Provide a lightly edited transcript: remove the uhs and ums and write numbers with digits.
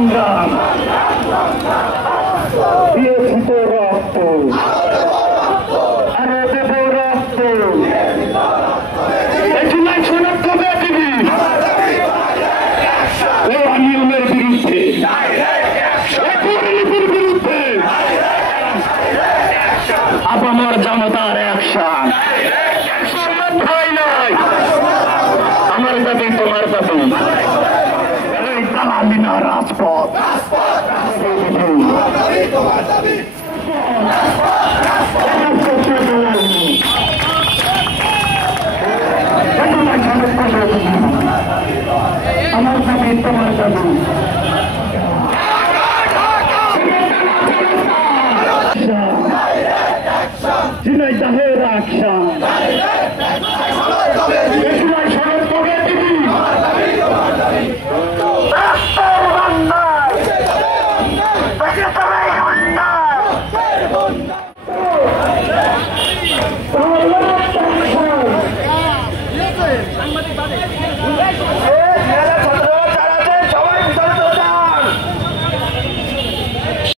সংগ্রাম দিয়েছি তো রক্ত আরো দেব রক্ত জুলাই সনদ কবে দিবি এই অনিয়মের বিরুদ্ধে দুর্নীতির বিরুদ্ধে আপামর জনতার অ্যাকশন ভয় নয় আমার দাবি তোমার দাবি এই দালালি না রাজপথ আমার দাবি তোমার দাবি ঝিনাইদহে